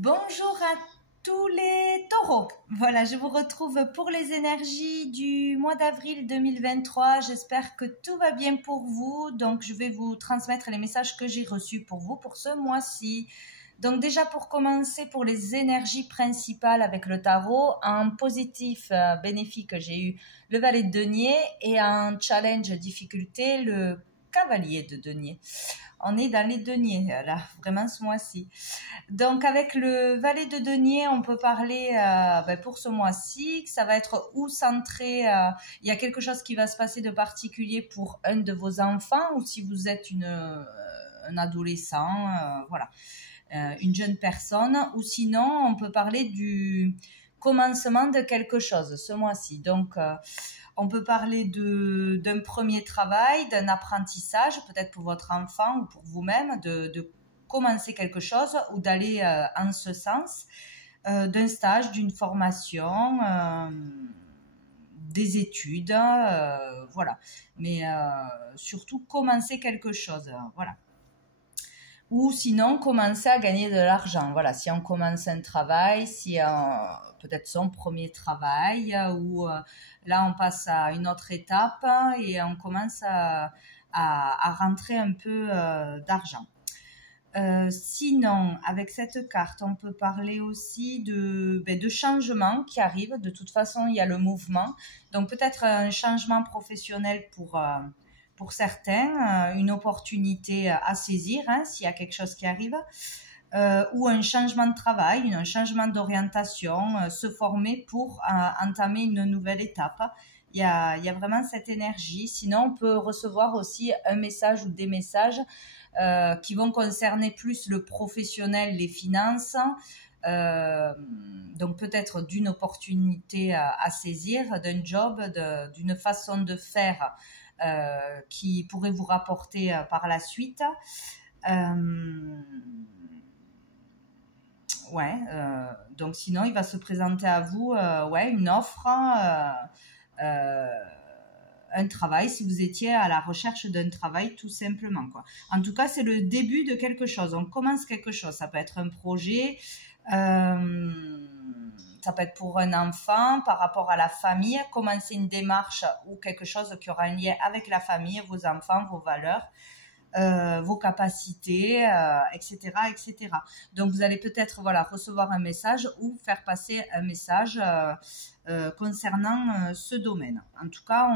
Bonjour à tous les taureaux. Voilà, je vous retrouve pour les énergies du mois d'avril 2023. J'espère que tout va bien pour vous. Donc, je vais vous transmettre les messages que j'ai reçus pour vous pour ce mois-ci. Donc déjà pour commencer, pour les énergies principales avec le tarot, en positif bénéfique, j'ai eu le valet de denier et en challenge difficulté, le cavalier de denier. On est dans les deniers là, vraiment ce mois-ci. Donc avec le valet de denier, on peut parler pour ce mois-ci, que ça va être ou centré, il y a quelque chose qui va se passer de particulier pour un de vos enfants, ou si vous êtes un adolescent, voilà, une jeune personne, ou sinon on peut parler du commencement de quelque chose ce mois-ci. Donc on peut parler d'un premier travail, d'un apprentissage, peut-être pour votre enfant ou pour vous-même, de commencer quelque chose ou d'aller en ce sens, d'un stage, d'une formation, des études, voilà. Mais surtout commencer quelque chose, voilà. Ou sinon commencer à gagner de l'argent. Voilà, si on commence un travail, si peut-être son premier travail, ou là on passe à une autre étape et on commence à rentrer un peu d'argent. Sinon, avec cette carte, on peut parler aussi de changements qui arrivent. De toute façon, il y a le mouvement. Donc peut-être un changement professionnel pour certains, une opportunité à saisir, hein, s'il y a quelque chose qui arrive, ou un changement de travail, un changement d'orientation, se former pour entamer une nouvelle étape. Il y a vraiment cette énergie. Sinon, on peut recevoir aussi un message ou des messages qui vont concerner plus le professionnel, les finances, donc peut-être d'une opportunité à saisir, d'un job, d'une façon de faire qui pourrait vous rapporter par la suite. Donc sinon il va se présenter à vous une offre, un travail, si vous étiez à la recherche d'un travail tout simplement, quoi. En tout cas, c'est le début de quelque chose. On commence quelque chose. Ça peut être un projet, ça peut être pour un enfant, par rapport à la famille, commencer une démarche ou quelque chose qui aura un lien avec la famille, vos enfants, vos valeurs, vos capacités, etc., etc. Donc vous allez peut-être recevoir un message ou faire passer un message concernant ce domaine. En tout cas,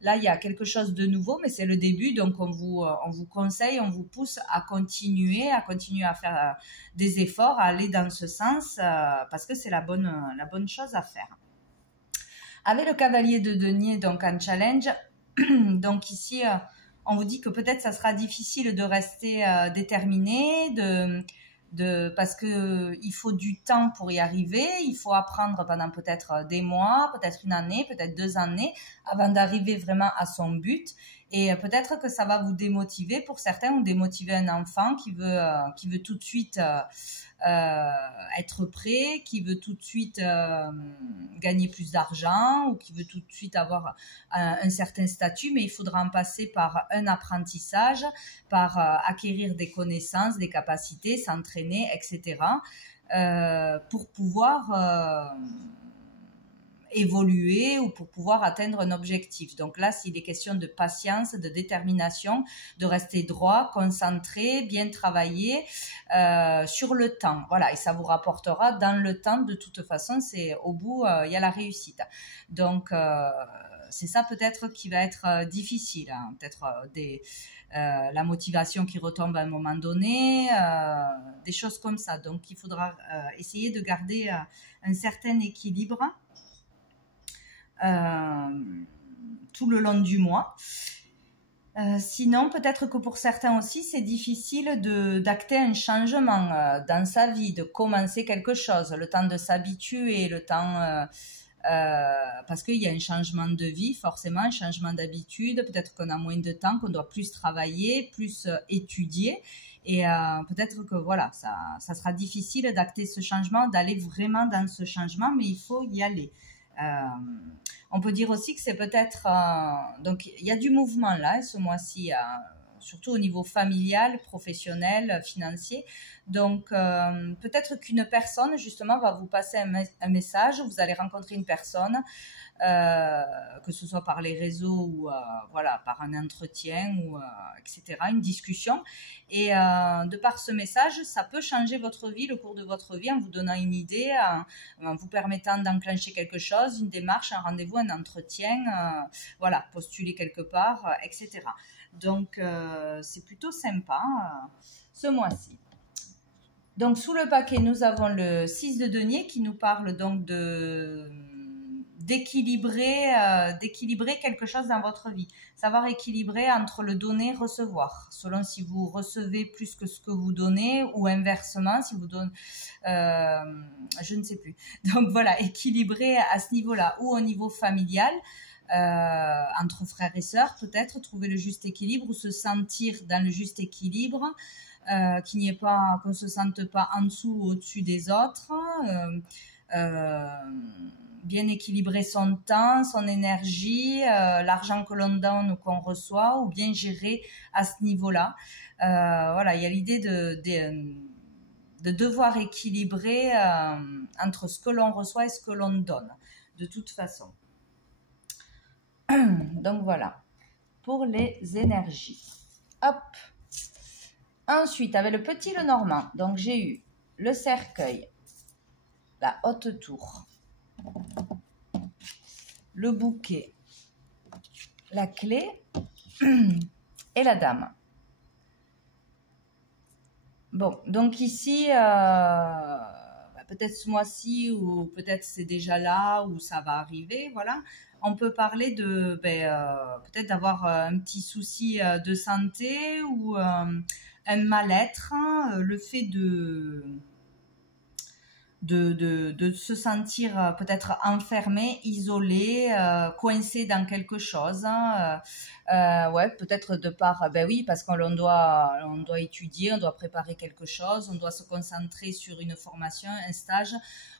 là il y a quelque chose de nouveau, mais c'est le début, donc on vous conseille, on vous pousse à continuer à faire des efforts, à aller dans ce sens, parce que c'est la bonne chose à faire. Avec le cavalier de denier, donc en challenge, donc ici on vous dit que peut-être ça sera difficile de rester déterminé, parce que il faut du temps pour y arriver. Il faut apprendre pendant peut-être des mois, peut-être une année, peut-être 2 années, avant d'arriver vraiment à son but. Et peut-être que ça va vous démotiver pour certains, ou démotiver un enfant qui veut tout de suite être prêt, qui veut tout de suite gagner plus d'argent, ou qui veut tout de suite avoir un certain statut, mais il faudra en passer par un apprentissage, par acquérir des connaissances, des capacités, s'entraîner, etc. Pour pouvoir évoluer ou pour pouvoir atteindre un objectif. Donc là, s'il est question de patience, de détermination, de rester droit, concentré, bien travailler sur le temps. Voilà, et ça vous rapportera dans le temps. De toute façon, c'est au bout, il y a la réussite. Donc c'est ça peut-être qui va être difficile, hein. Peut-être la motivation qui retombe à un moment donné, des choses comme ça. Donc il faudra essayer de garder un certain équilibre tout le long du mois. Sinon, peut-être que pour certains aussi, c'est difficile d'acter un changement dans sa vie, de commencer quelque chose, le temps de s'habituer, le temps parce qu'il y a un changement de vie, forcément, un changement d'habitude. Peut-être qu'on a moins de temps, qu'on doit plus travailler, plus étudier, et peut-être que voilà, ça sera difficile d'acter ce changement, d'aller vraiment dans ce changement, mais il faut y aller. On peut dire aussi que c'est peut-être donc il y a du mouvement là ce mois-ci surtout au niveau familial, professionnel, financier. Donc, peut-être qu'une personne, justement, va vous passer un message, vous allez rencontrer une personne, que ce soit par les réseaux ou voilà, par un entretien, ou, etc., une discussion. Et de par ce message, ça peut changer votre vie, le cours de votre vie, en vous donnant une idée, en vous permettant d'enclencher quelque chose, une démarche, un rendez-vous, un entretien, voilà, postuler quelque part, etc. Donc, c'est plutôt sympa ce mois-ci. Donc, sous le paquet, nous avons le 6 de denier qui nous parle donc d'équilibrer quelque chose dans votre vie. Savoir équilibrer entre le donner et recevoir, selon si vous recevez plus que ce que vous donnez, ou inversement, si vous donnez, je ne sais plus. Donc voilà, équilibrer à ce niveau-là, ou au niveau familial, entre frères et sœurs, peut-être trouver le juste équilibre, ou se sentir dans le juste équilibre, qu'il n'y ait pas, qu'on se sente pas en dessous ou au-dessus des autres, bien équilibrer son temps, son énergie, l'argent que l'on donne ou qu'on reçoit, ou bien gérer à ce niveau-là. Voilà, il y a l'idée de devoir équilibrer entre ce que l'on reçoit et ce que l'on donne, de toute façon. Donc voilà, pour les énergies. Hop. Ensuite, avec le petit Lenormand, donc j'ai eu le cercueil, la haute tour, le bouquet, la clé et la dame. Bon, donc ici, peut-être ce mois-ci, ou peut-être c'est déjà là, ou ça va arriver, voilà. On peut parler de peut-être d'avoir un petit souci de santé, ou un mal-être, hein, le fait de se sentir peut-être enfermé, isolé, coincé dans quelque chose, hein, ouais, peut-être de part, ben oui, parce qu'on doit étudier, on doit préparer quelque chose, on doit se concentrer sur une formation, un stage,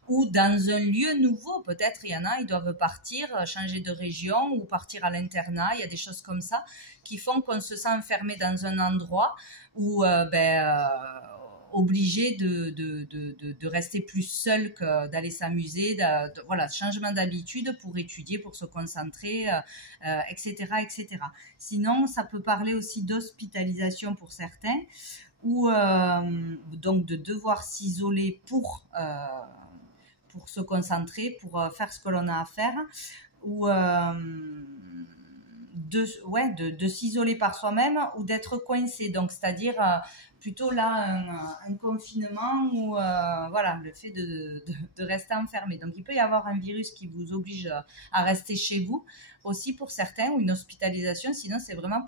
ou dans un lieu nouveau, peut-être il y en a, ils doivent partir, changer de région, ou partir à l'internat, il y a des choses comme ça qui font qu'on se sent enfermé dans un endroit où obligé de rester plus seul que d'aller s'amuser, voilà, changement d'habitude pour étudier, pour se concentrer, etc., etc. Sinon, ça peut parler aussi d'hospitalisation pour certains, ou donc de devoir s'isoler pour se concentrer, pour faire ce que l'on a à faire, ou de s'isoler par soi-même, ou d'être coincé, donc c'est-à-dire plutôt là un confinement, ou voilà, le fait de rester enfermé. Donc il peut y avoir un virus qui vous oblige à rester chez vous aussi pour certains, ou une hospitalisation. Sinon c'est vraiment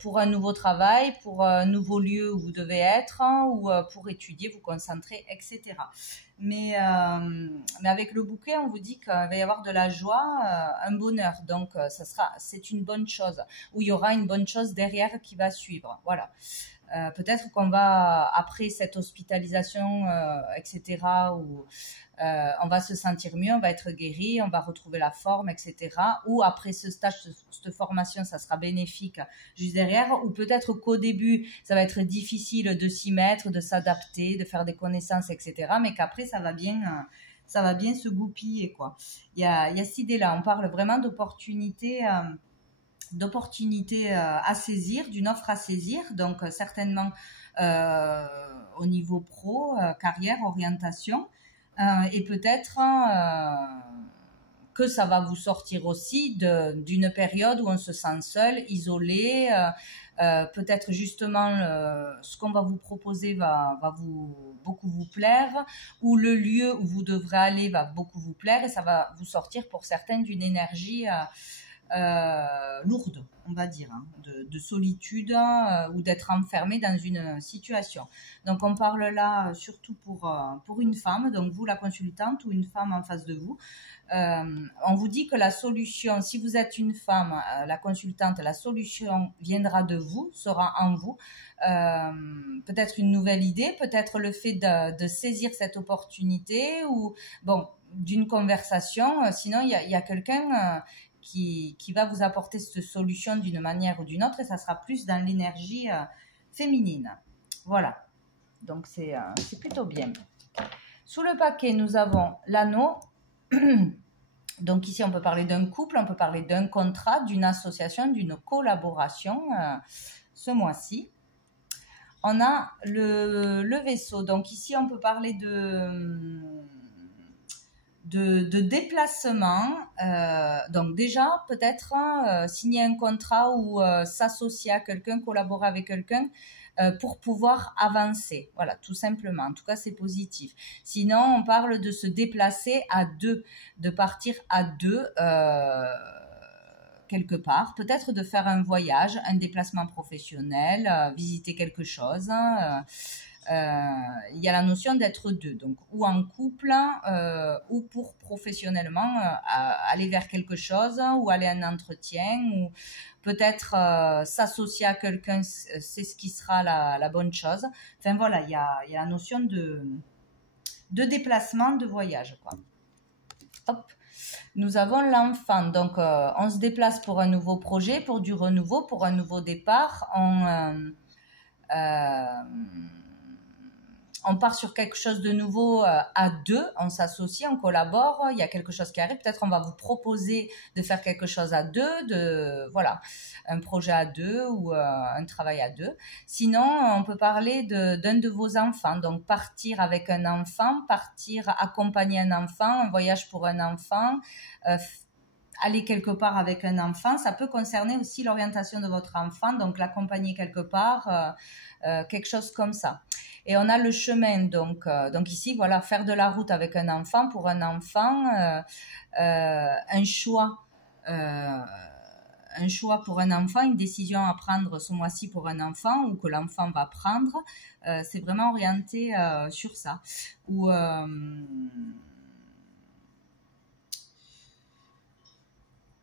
pour un nouveau travail, pour un nouveau lieu où vous devez être, hein, ou pour étudier, vous concentrer, etc. Mais avec le bouquet, on vous dit qu'il va y avoir de la joie, un bonheur. Donc c'est une bonne chose, où il y aura une bonne chose derrière qui va suivre. Voilà. Peut-être qu'on va, après cette hospitalisation, etc., où on va se sentir mieux, on va être guéri, on va retrouver la forme, etc. Ou après ce stage, cette formation, ça sera bénéfique juste derrière. Ou peut-être qu'au début, ça va être difficile de s'y mettre, de s'adapter, de faire des connaissances, etc. Mais qu'après, ça va bien se goupiller, quoi. Il y a cette idée-là. On parle vraiment d'opportunités à saisir, d'une offre à saisir, donc certainement au niveau pro, carrière, orientation, et peut-être que ça va vous sortir aussi d'une période où on se sent seul, isolé, peut-être justement ce qu'on va vous proposer va beaucoup vous plaire, ou le lieu où vous devrez aller va beaucoup vous plaire, et ça va vous sortir pour certains d'une énergie lourde, on va dire, hein, de solitude, ou d'être enfermé dans une situation. Donc on parle là surtout pour une femme, donc vous la consultante, ou une femme en face de vous. On vous dit que la solution, si vous êtes une femme, la consultante, la solution viendra de vous, sera en vous. Peut-être une nouvelle idée, peut-être le fait de saisir cette opportunité, ou bon, d'une conversation. Sinon il y a quelqu'un qui va vous apporter cette solution d'une manière ou d'une autre, et ça sera plus dans l'énergie féminine. Voilà, donc c'est plutôt bien. Sous le paquet, nous avons l'anneau. Donc ici, on peut parler d'un couple, on peut parler d'un contrat, d'une association, d'une collaboration ce mois-ci. On a le vaisseau. Donc ici, on peut parler de déplacement. Donc déjà, peut-être signer un contrat ou s'associer à quelqu'un, collaborer avec quelqu'un pour pouvoir avancer. Voilà, tout simplement. En tout cas, c'est positif. Sinon, on parle de se déplacer à deux, de partir à deux quelque part, peut-être de faire un voyage, un déplacement professionnel, visiter quelque chose. Il y a la notion d'être deux, donc ou en couple ou pour professionnellement aller vers quelque chose ou aller à un entretien ou peut-être s'associer à quelqu'un, c'est ce qui sera la bonne chose. Enfin voilà, il y a la notion de déplacement, de voyage, quoi. Hop. Nous avons l'enfant, donc on se déplace pour un nouveau projet, pour du renouveau, pour un nouveau départ. On part sur quelque chose de nouveau à deux, on s'associe, on collabore, il y a quelque chose qui arrive, peut-être on va vous proposer de faire quelque chose à deux, voilà, un projet à deux ou un travail à deux. Sinon, on peut parler d'un de vos enfants, donc partir avec un enfant, partir accompagner un enfant, un voyage pour un enfant, aller quelque part avec un enfant, ça peut concerner aussi l'orientation de votre enfant, donc l'accompagner quelque part, quelque chose comme ça. Et on a le chemin, donc ici, voilà, faire de la route avec un enfant, pour un enfant, un choix pour un enfant, une décision à prendre ce mois-ci pour un enfant ou que l'enfant va prendre, c'est vraiment orienté sur ça. Ou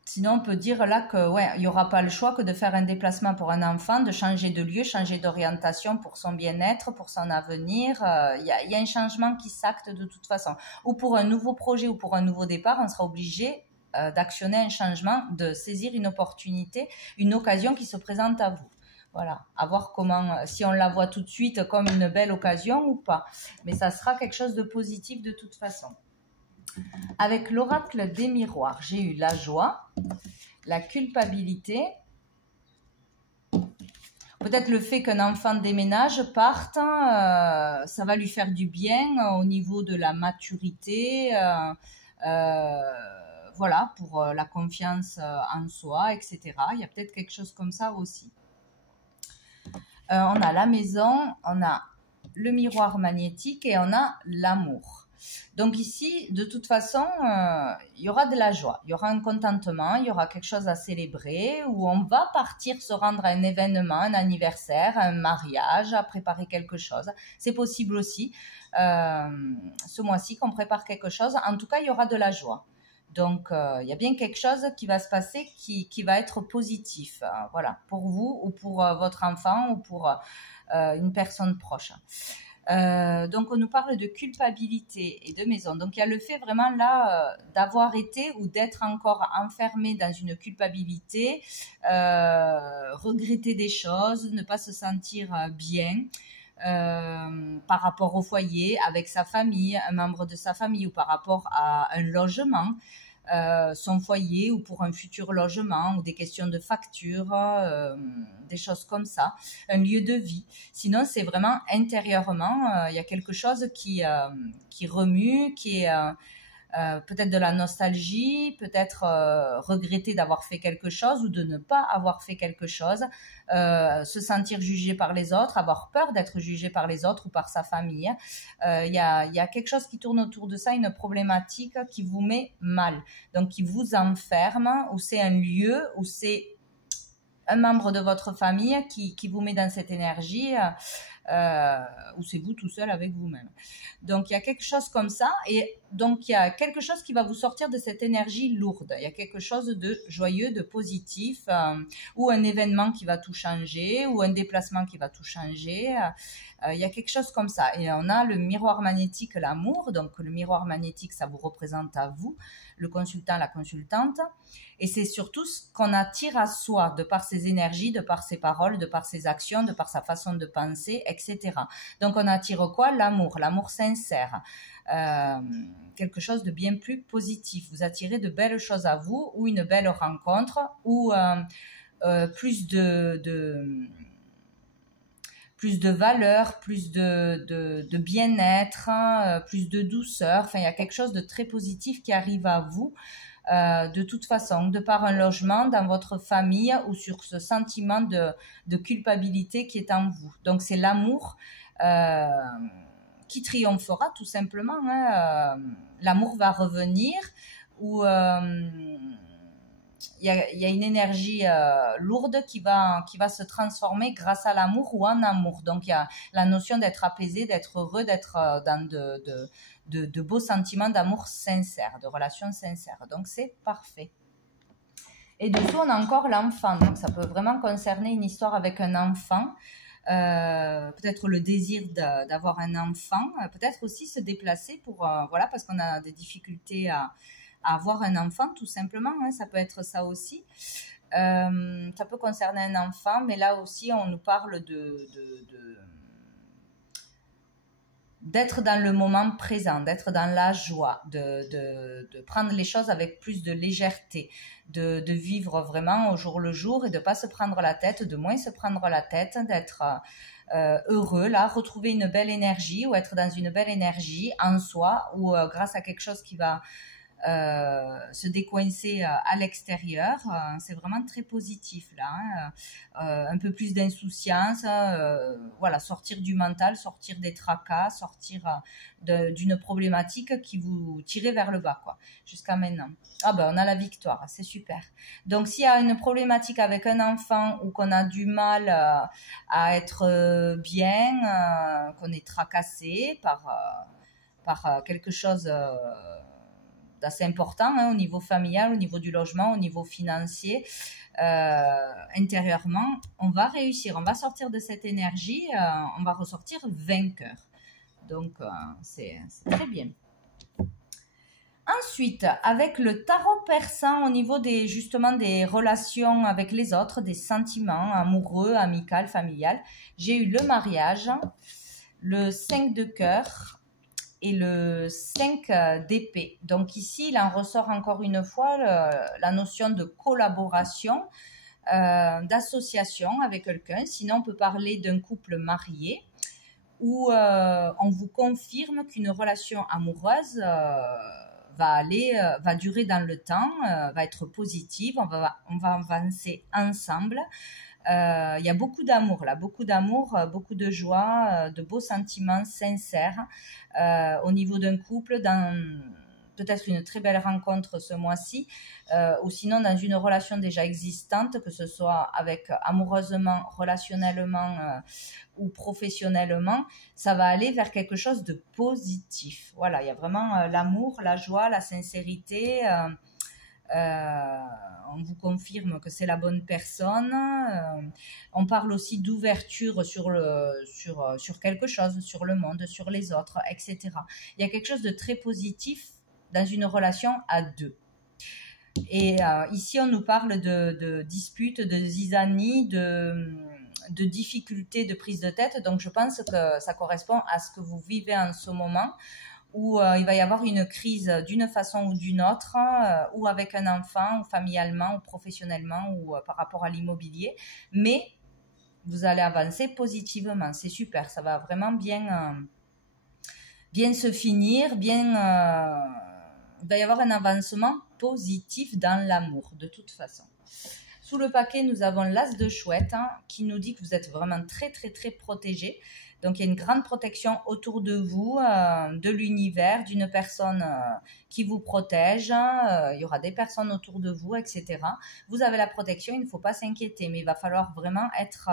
sinon, on peut dire là que il n'y aura pas le choix que de faire un déplacement pour un enfant, de changer de lieu, changer d'orientation pour son bien-être, pour son avenir. Il y a un changement qui s'acte de toute façon. Ou pour un nouveau projet ou pour un nouveau départ, on sera obligé d'actionner un changement, de saisir une opportunité, une occasion qui se présente à vous. Voilà, à voir comment, si on la voit tout de suite comme une belle occasion ou pas. Mais ça sera quelque chose de positif de toute façon. Avec l'oracle des miroirs, j'ai eu la joie, la culpabilité, peut-être le fait qu'un enfant déménage, parte, ça va lui faire du bien au niveau de la maturité, voilà, pour la confiance en soi, etc. Il y a peut-être quelque chose comme ça aussi. On a la maison, on a le miroir magnétique et on a l'amour. Donc ici, de toute façon, il y aura de la joie, il y aura un contentement, il y aura quelque chose à célébrer où on va partir se rendre à un événement, un anniversaire, un mariage, à préparer quelque chose. C'est possible aussi ce mois-ci qu'on prépare quelque chose. En tout cas, il y aura de la joie. Donc, il y a bien quelque chose qui va se passer qui va être positif, voilà, pour vous ou pour votre enfant ou pour une personne proche. Donc on nous parle de culpabilité et de maison. Donc il y a le fait vraiment là d'avoir été ou d'être encore enfermé dans une culpabilité, regretter des choses, ne pas se sentir bien par rapport au foyer, avec sa famille, un membre de sa famille ou par rapport à un logement. Son foyer ou pour un futur logement ou des questions de facture, des choses comme ça, un lieu de vie. Sinon, c'est vraiment intérieurement, il y a quelque chose qui remue, qui est peut-être de la nostalgie, peut-être regretter d'avoir fait quelque chose ou de ne pas avoir fait quelque chose, se sentir jugé par les autres, avoir peur d'être jugé par les autres ou par sa famille. Il y a quelque chose qui tourne autour de ça, une problématique qui vous met mal, donc qui vous enferme, ou c'est un lieu, ou c'est un membre de votre famille qui vous met dans cette énergie, ou c'est vous tout seul avec vous-même. Donc il y a quelque chose comme ça, et donc il y a quelque chose qui va vous sortir de cette énergie lourde. Il y a quelque chose de joyeux, de positif, ou un événement qui va tout changer, ou un déplacement qui va tout changer. Il y a quelque chose comme ça. Et on a le miroir magnétique, l'amour. Donc, le miroir magnétique, ça vous représente à vous, le consultant, la consultante. Et c'est surtout ce qu'on attire à soi, de par ses énergies, de par ses paroles, de par ses actions, de par sa façon de penser, etc. Donc, on attire quoi? L'amour sincère. Quelque chose de bien plus positif. Vous attirez de belles choses à vous, ou une belle rencontre, ou plus de valeur, plus de bien-être, plus de douceur. Enfin, il y a quelque chose de très positif qui arrive à vous de toute façon, de par un logement, dans votre famille, ou sur ce sentiment de culpabilité qui est en vous. Donc, c'est l'amour qui triomphera tout simplement. L'amour va revenir, ou il y a une énergie lourde qui va se transformer grâce à l'amour ou en amour. Donc, il y a la notion d'être apaisé, d'être heureux, d'être dans de beaux sentiments d'amour sincère, de relations sincères. Donc, c'est parfait. Et dessous, on a encore l'enfant. Donc, ça peut vraiment concerner une histoire avec un enfant. Peut-être le désir d'avoir un enfant. Peut-être aussi se déplacer pour, voilà, parce qu'on a des difficultés à avoir un enfant, tout simplement, ça peut être ça aussi. Ça peut concerner un enfant, mais là aussi, on nous parle d'être dans le moment présent, d'être dans la joie, de prendre les choses avec plus de légèreté, de vivre vraiment au jour le jour et de ne pas se prendre la tête, de moins se prendre la tête, d'être heureux, là, retrouver une belle énergie, ou être dans une belle énergie en soi, ou grâce à quelque chose qui va se décoincer à l'extérieur. C'est vraiment très positif là, un peu plus d'insouciance, voilà, sortir du mental, sortir des tracas, sortir d'une problématique qui vous tirait vers le bas, quoi, jusqu'à maintenant. Ah ben, on a la victoire, c'est super. Donc, s'il y a une problématique avec un enfant, ou qu'on a du mal à être bien, qu'on est tracassé par quelque chose d'assez important, au niveau familial, au niveau du logement, au niveau financier, intérieurement, on va réussir, on va sortir de cette énergie, on va ressortir vainqueur. Donc, c'est très bien. Ensuite, avec le tarot persan, au niveau justement des relations avec les autres, des sentiments amoureux, amicaux, familial, j'ai eu le mariage, le 5 de cœur et le 5 d'épée. Donc ici, il en ressort encore une fois la notion de collaboration, d'association avec quelqu'un. Sinon, on peut parler d'un couple marié, où on vous confirme qu'une relation amoureuse va durer dans le temps, va être positive, on va avancer ensemble. Il y a beaucoup d'amour là, beaucoup d'amour, beaucoup de joie, de beaux sentiments sincères au niveau d'un couple, dans peut-être une très belle rencontre ce mois-ci, ou sinon dans une relation déjà existante, que ce soit amoureusement, relationnellement ou professionnellement, ça va aller vers quelque chose de positif. Voilà, il y a vraiment l'amour, la joie, la sincérité. On vous confirme que c'est la bonne personne. On parle aussi d'ouverture sur quelque chose, sur le monde, sur les autres, etc. Il y a quelque chose de très positif dans une relation à deux. Et ici, on nous parle de disputes, de zizanie, de difficultés, de prise de tête. Donc, je pense que ça correspond à ce que vous vivez en ce moment, où il va y avoir une crise d'une façon ou d'une autre, ou avec un enfant, ou familialement, ou professionnellement, ou par rapport à l'immobilier. Mais vous allez avancer positivement. C'est super. Ça va vraiment bien se finir. Il va y avoir un avancement positif dans l'amour, de toute façon. Sous le paquet, nous avons l'as de chouette, qui nous dit que vous êtes vraiment très, très, très protégé. Donc, il y a une grande protection autour de vous, de l'univers, d'une personne qui vous protège. Il y aura des personnes autour de vous, etc. Vous avez la protection, il ne faut pas s'inquiéter, mais il va falloir vraiment être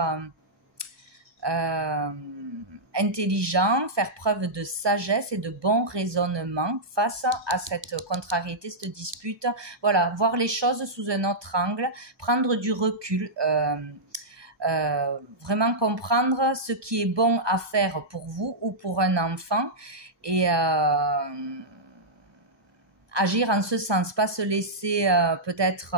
intelligent, faire preuve de sagesse et de bon raisonnement face à cette contrariété, cette dispute. Voilà, voir les choses sous un autre angle, prendre du recul. vraiment comprendre ce qui est bon à faire pour vous ou pour un enfant et agir en ce sens, pas se laisser peut-être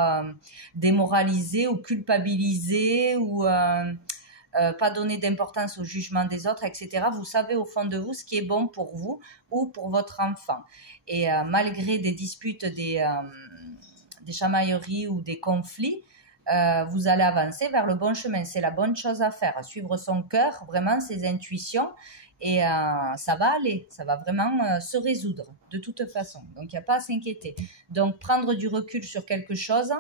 démoraliser ou culpabiliser ou pas donner d'importance au jugement des autres, etc. Vous savez au fond de vous ce qui est bon pour vous ou pour votre enfant. Et malgré des disputes, des chamailleries ou des conflits, vous allez avancer vers le bon chemin. C'est la bonne chose à faire. Suivre son cœur, vraiment ses intuitions. Et ça va aller, ça va vraiment se résoudre de toute façon. Donc, il n'y a pas à s'inquiéter. Donc, prendre du recul sur quelque chose,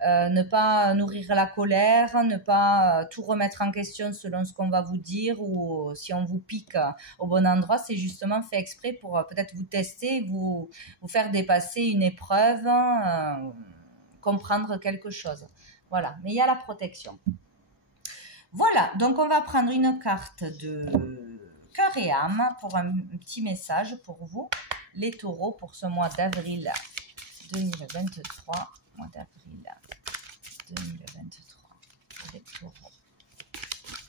ne pas nourrir la colère, ne pas tout remettre en question selon ce qu'on va vous dire ou si on vous pique au bon endroit, c'est justement fait exprès pour peut-être vous tester, vous faire dépasser une épreuve, comprendre quelque chose. Voilà, mais il y a la protection. Voilà, donc on va prendre une carte de cœur et âme pour un petit message pour vous, les taureaux, pour ce mois d'avril 2023. Mois d'avril 2023. Les taureaux.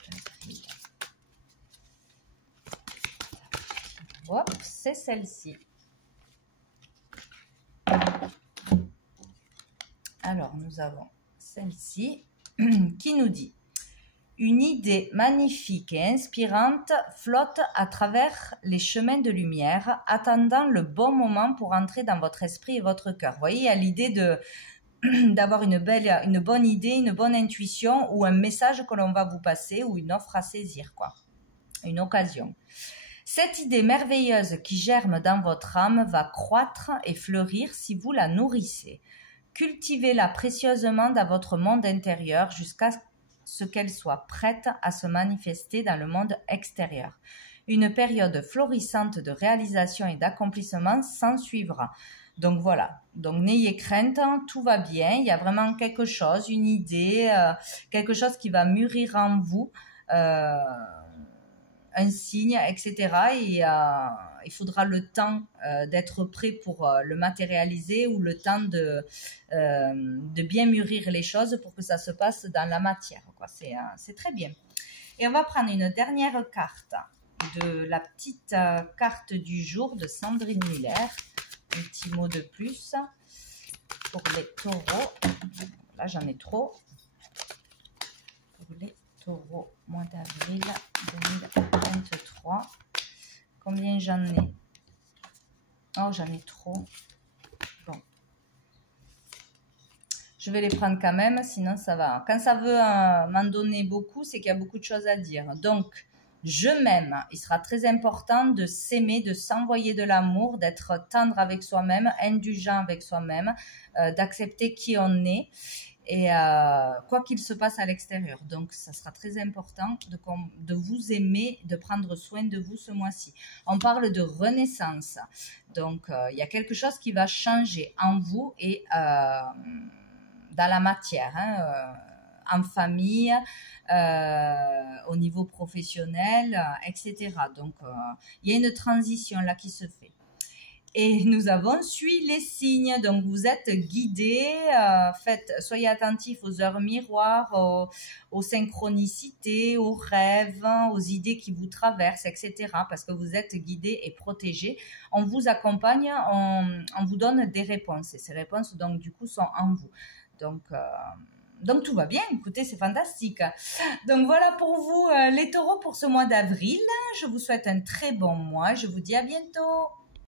D'avril. Hop, c'est celle-ci. Alors, nous avons celle-ci qui nous dit: une idée magnifique et inspirante flotte à travers les chemins de lumière, attendant le bon moment pour entrer dans votre esprit et votre cœur. Vous voyez, il y a l'idée d'avoir une bonne idée, une bonne intuition ou un message que l'on va vous passer ou une offre à saisir, quoi. Une occasion. Cette idée merveilleuse qui germe dans votre âme va croître et fleurir si vous la nourrissez. Cultivez-la précieusement dans votre monde intérieur jusqu'à ce qu'elle soit prête à se manifester dans le monde extérieur. Une période florissante de réalisation et d'accomplissement s'ensuivra. Donc voilà, donc n'ayez crainte, tout va bien, il y a vraiment quelque chose, une idée, quelque chose qui va mûrir en vous, un signe, etc. Et il faudra le temps d'être prêt pour le matérialiser ou le temps de bien mûrir les choses pour que ça se passe dans la matière, quoi. C'est très bien. Et on va prendre une dernière carte de la petite carte du jour de Sandrine Muller. Un petit mot de plus pour les taureaux. Là, j'en ai trop. Pour les taureaux, mois d'avril 2023. Combien j'en ai? Oh, j'en ai trop. Bon. Je vais les prendre quand même, sinon ça va. Quand ça veut m'en donner beaucoup, c'est qu'il y a beaucoup de choses à dire. Donc, je m'aime. Il sera très important de s'aimer, de s'envoyer de l'amour, d'être tendre avec soi-même, indulgent avec soi-même, d'accepter qui on est. Et quoi qu'il se passe à l'extérieur. Donc, ça sera très important de vous aimer, de prendre soin de vous ce mois-ci. On parle de renaissance. Donc, il y a quelque chose qui va changer en vous et dans la matière, en famille, au niveau professionnel, etc. Donc, il y a une transition là qui se fait. Et nous avons suivi les signes, donc vous êtes guidés, soyez attentifs aux heures miroirs, aux synchronicités, aux rêves, aux idées qui vous traversent, etc. Parce que vous êtes guidés et protégés. On vous accompagne, on vous donne des réponses. Et ces réponses, donc, du coup, sont en vous. Donc tout va bien, écoutez, c'est fantastique. Donc voilà pour vous les taureaux pour ce mois d'avril. Je vous souhaite un très bon mois. Je vous dis à bientôt.